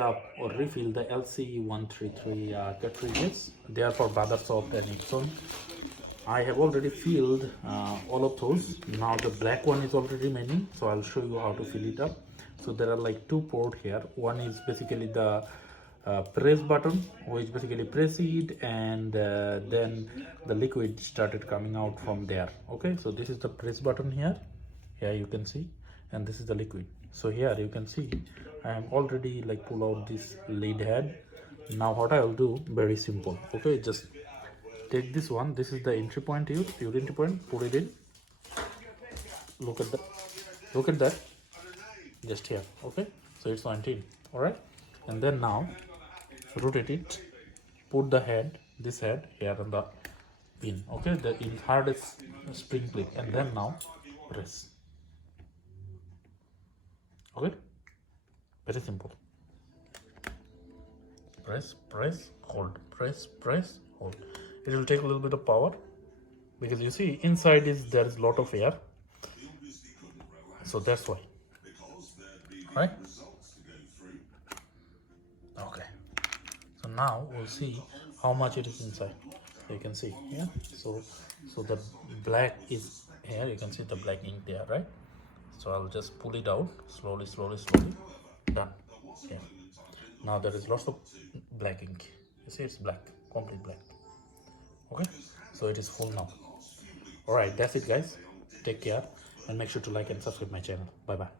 fill up or refill the LC133 cartridges. They are for Brothersoft and Epson. I have already filled all of those. Now the black one is already remaining, so I'll show you how to fill it up. So there are like two ports here. One is basically the press button, which basically press it, and then the liquid started coming out from there. Okay, so this is the press button here. Here you can see, and this is the liquid. So here you can see I am already like pull out this lead head. Now what I will do, very simple. Okay, just take this one. This is the entry point here, your entry point. Put it in. Look at that. Look at that. Just here. Okay, so it's 19. All right, and then now rotate it. Put the head, this head here on the pin. Okay, the hardest spring clip, and then now press. Okay, very simple. Press, press, hold, press, press, hold. It will take a little bit of power because you see inside there is a lot of air, so that's why. Right? Okay. So now we'll see how much it is inside. So you can see, yeah. So the black is here. You can see the black ink there, right? So I'll just pull it out slowly, slowly, slowly. Done. Yeah. Now there is lots of black ink. You see, it's black, complete black. Okay, so it is full now. All right, that's it, guys. Take care and make sure to like and subscribe my channel. Bye bye.